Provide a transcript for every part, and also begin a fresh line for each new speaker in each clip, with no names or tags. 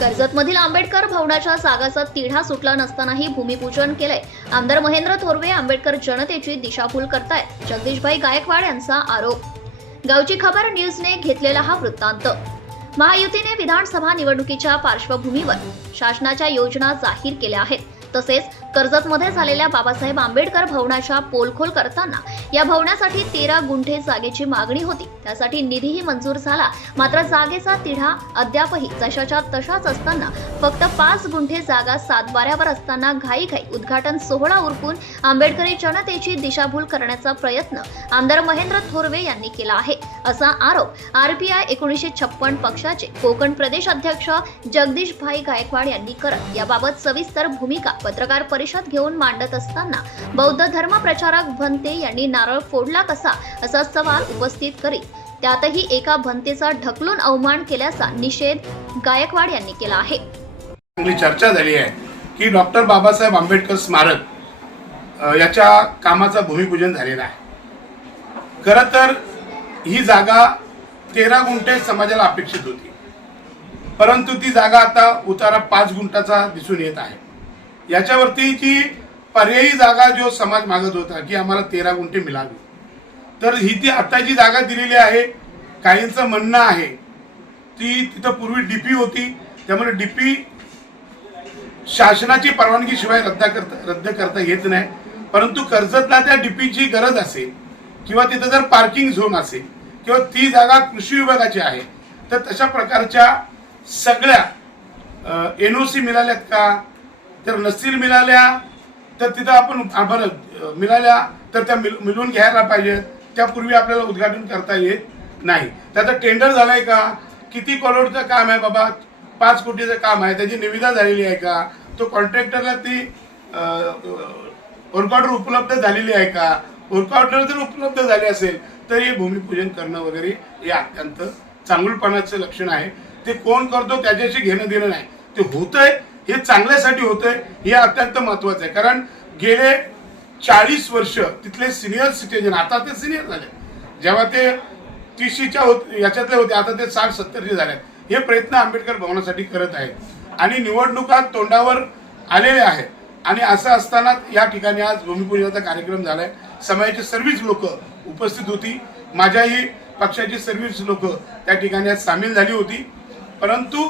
कर्जतमधील आंबेडकर भवनाच्या जागाचा तिढा सुटला नसतानाही भूमिपूजन केलंय. आमदार महेंद्र थोरवे आंबेडकर जनतेची दिशाभूल करतायत. जगदीशभाई गायकवाड यांचा आरोप. गावची खबर न्यूजने घेतलेला हा वृत्तांत. महायुतीने विधानसभा निवडणुकीच्या पार्श्वभूमीवर शासनाच्या योजना जाहीर केल्या आहेत. तसेच कर्जतमध्ये झालेल्या बाबासाहेब आंबेडकर भवनाच्या पोलखोल करताना या भवनासाठी तेरा गुंठे जागेची मागणी होती. त्यासाठी निधीही मंजूर झाला. मात्र जागेचा तिढा अद्यापही जशाच्या तशाच असताना फक्त पाच गुंठे जागा सातबाऱ्यावर असताना घाईघाई उद्घाटन सोहळा उरकून आंबेडकरी जनतेची दिशाभूल करण्याचा प्रयत्न आमदार महेंद्र थोरवे यांनी केला आहे. असा आरोप आरपीआय एकोणीसशे छप्पन पक्षाचे कोकण प्रदेश अध्यक्ष जगदीशभाई गायकवाड यांनी करत याबाबत सविस्तर भूमिका पत्रकार परिषद घेऊन मांडत असताना बौद्ध धर्म प्रचारक भंते यांनी नारळ फोडला कसा असा सवाल उपस्थित करीत त्यातही एका भंतेचा ढकलून अवमान केल्याचा निषेध गायकवाड यांनी केला आहे.
चांगली चर्चा झाली आहे की डॉक्टर बाबासाहेब आंबेडकर स्मारक याच्या कामाचं भूमिपूजन झालेलं आहे. खरं तर ही जागा तेरा गुंठे समाजाला अपेक्षित होती. परंतु ती जागा आता उतारा पाच गुंठाचा दिसून येत आहे. याच्यावरती जी पर्यायी जागा जो समाज मागत होता की आम्हाला तेरा गुंठे मिळावी. तर ही ती आता जी जागा दिलेली आहे काहींचं म्हणणं आहे ती तिथं पूर्वी डीपी होती त्यामुळे डीपी शासनाची परवानगी शिवाय रद्द करता रद्द करता येत नाही. परंतु कर्जतला त्या डीपीची गरज असेल किंवा तिथं जर पार्किंग झोन असेल किंवा ती जागा कृषी विभागाची आहे तर तशा प्रकारच्या सगळ्या एन ओ सी मिळाल्यात का? तर नसतील मिळाल्या तर तिथं आपण बरं मिळाल्या तर त्या मिल मिळवून घ्यायला पाहिजेत त्यापूर्वी आपल्याला उद्घाटन करता येत नाही. त्याचं टेंडर झालंय का? किती करोडचं काम आहे बाबा? पाच कोटीचं काम आहे. त्याची निविदा झालेली आहे का? तो कॉन्ट्रॅक्टरला ती वर्क ऑर्डर उपलब्ध झालेली आहे का? ऑर्डर जर उपलब्ध झाले असेल तर हे भूमिपूजन करणं वगैरे हे अत्यंत चांगुलपणाचं लक्षण आहे. ते कोण करतो त्याच्याशी घेणं देणं नाही. ते होतंय हे चांगल्यासाठी होतंय हे अत्यंत महत्वाचं आहे. कारण गेले चाळीस वर्ष तिथले सिनियर सिटीजन आता ते सिनियर झाले जेव्हा ते तीशीच्या होत याच्यातले होते आता ते साठ सत्तरचे झाले हे प्रयत्न आंबेडकर भवनासाठी करत आहेत. आणि निवडणुका तोंडावर आलेले आहेत. आणि असं असताना या ठिकाणी आज भूमिपूजनाचा कार्यक्रम झाला आहे समाजाची सर्वच लोक उपस्थित होती. माझ्याही पक्षाची सर्वच लोक त्या ठिकाणी आज सामील झाली होती. परंतु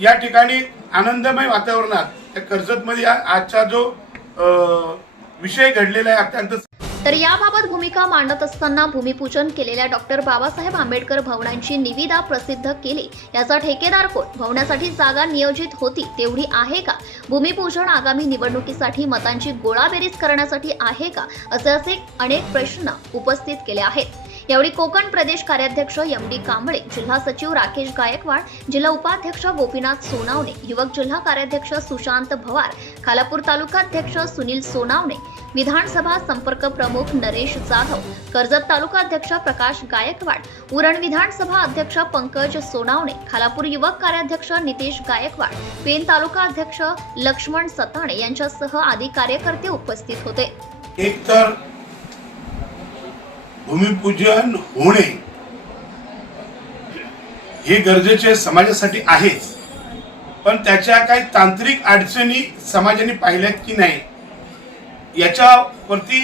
या ठिकाणी आनंदमय वातावरणात त्या कर्जतमध्ये आजचा जो विषय घडलेला आहे अत्यंत
तर याबाबत भूमिका मांडत असताना भूमिपूजन केलेल्या डॉक्टर बाबासाहेब आंबेडकर भवनांची निविदा प्रसिद्ध केली. याचा ठेकेदार कोण? भवनासाठी जागा नियोजित होती तेवढी आहे का? भूमिपूजन आगामी निवडणुकीसाठी मतांची गोळाबेरीज करण्यासाठी आहे का? असे असे अनेक प्रश्न उपस्थित केले आहेत. यावेळी कोकण प्रदेश कार्याध्यक्ष एम डी कांबळे जिल्हा सचिव राकेश गायकवाड जिल्हा उपाध्यक्ष गोपीनाथ सोनावणे युवक जिल्हा कार्याध्यक्ष सुशांत भवार खालापूर तालुकाध्यक्ष सुनील सोनावणे विधानसभा संपर्क प्रमुख नरेश जाधव कर्जत तालुकाध्यक्ष प्रकाश गायकवाड उरण विधानसभा अध्यक्ष पंकज सोनावणे खालापूर युवक कार्याध्यक्ष नितेश गायकवाड पेन तालुका अध्यक्ष लक्ष्मण सताणे यांच्यासह आदी कार्यकर्ते उपस्थित होते.
एक तर भूमिपूजन होणे हे गरजेचे समाजासाठी आहेच. पण त्याच्या काही तांत्रिक अडचणी समाजाने पाहिल्यात की नाही याच्यावरती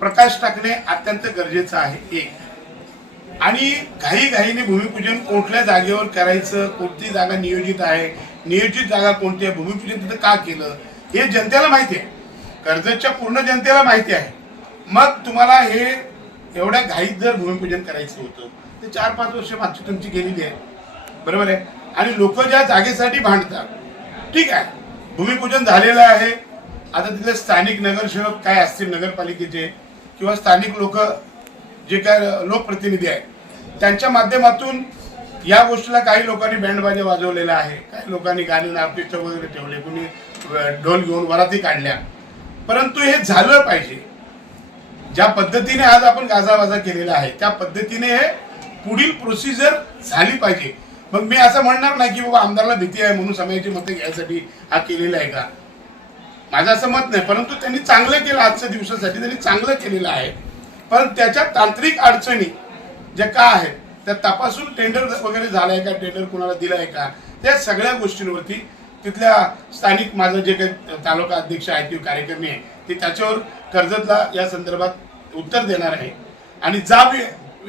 प्रकाश टाकणे अत्यंत गरजेचं आहे. एक. आणि घाईघाईने भूमिपूजन कुठल्या जागेवर करायचं कोणती जागा नियोजित आहे नियोजित जागा कोणती आहे भूमिपूजन तिथं का केलं हे जनतेला माहिती आहे. कर्जतच्या पूर्ण जनतेला माहिती आहे. मग तुम्हाला हे एवढ्या घाईत जर भूमिपूजन करायचं होतं ते चार पाच वर्ष मागची तुमची गेलेली आहे. बरोबर आहे? आणि लोक ज्या जागेसाठी भांडतात ठीक आहे भूमिपूजन झालेलं आहे. आता तिथले स्थानिक नगरसेवक काय असतील नगरपालिकेचे किंवा स्थानिक लोक जे काय लोकप्रतिनिधी आहेत त्यांच्या माध्यमातून या गोष्टीला काही लोकांनी बँडबाजे वाजवलेला आहे. काही लोकांनी गाणी नापिष्ट वगैरे ठेवले कुणी ढोल घेऊन वराती काढल्या. परंतु हे झालं पाहिजे. ज्या पद्धतीने आज आपण गाजावाजा केलेला आहे त्या पद्धतीने हे पुढील प्रोसिजर झाली पाहिजे. मग मी असं म्हणणार नाही की बाबा आमदारला भीती आहे म्हणून समयाची मतं घ्यायसाठी हा केलेला आहे का? माझं असं मत नाही परंतु त्यांनी चांगलं केलं आजच्या दिवसासाठी त्यांनी चांगलं केलेलं आहे. पण त्याच्या तांत्रिक अडचणी ज्या का आहेत त्या तपासून टेंडर वगैरे झालाय का टेंडर कोणाला दिलाय का त्या सगळ्या गोष्टींवरती तिथल्या स्थानिक माझं जे काही तालुका अध्यक्ष आहेत किंवा कार्यक्रमी आहे ते त्याच्यावर कर्जतला या संदर्भात उत्तर देणार आहे. आणि जाब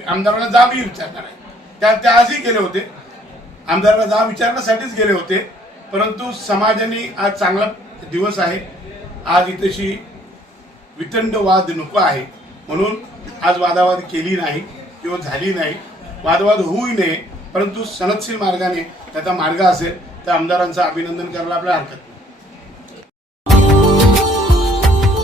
आमदारांना जाबही विचारणार आहे. त्या त्या आजही गेले होते. आमदारांना जाब विचारण्यासाठीच गेले होते. परंतु समाजाने आज चांगला दिवस आहे. आज इथेशी वितंड वाद नको आहे. म्हणून आज वादावाद केली नाही किंवा झाली नाही. वादवाद होऊही नये. परंतु सनदशील मार्गाने त्याचा मार्ग असेल तर आमदारांचं अभिनंदन करायला आपल्याला हरकत नाही.